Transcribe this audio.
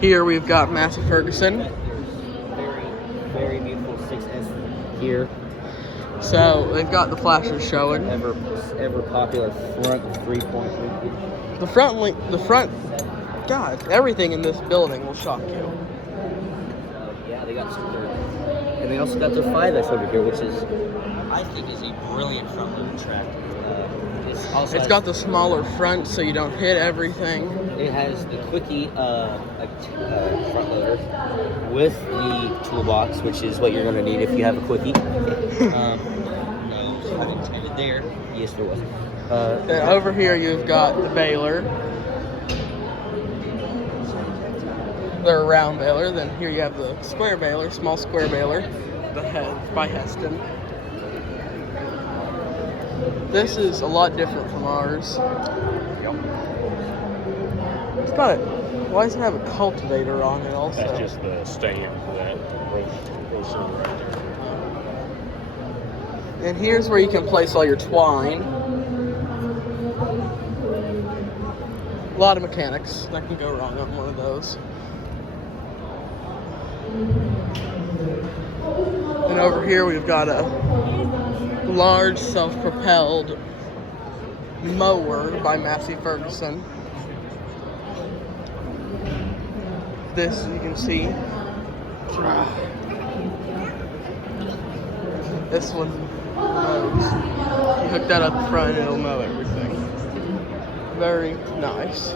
Here we've got Massey Ferguson. Very beautiful 6S here. So they've got the flashers showing. Ever popular front 3.3. The front, God, everything in this building will shock you. Yeah, they got some good. And they also got their 5S over here, which is, I think, is a brilliant front loader tractor. It's got the smaller front so you don't hit everything. It has the quickie front loader with the toolbox, which is what you're going to need if you have a quickie. No pun intended there. Yes, there was. And over here you've got the baler. They're a round baler. Then here you have the square baler, small square baler, the head by Heston. This is a lot different from ours. It's got why does it have a cultivator on it also? That's just the stand for that roaster right there. And here's where you can place all your twine. A lot of mechanics that can go wrong on one of those. And over here we've got a large self-propelled mower by Massey Ferguson. This you can see. This one mows. You hook that up front and it'll mow everything. Very nice.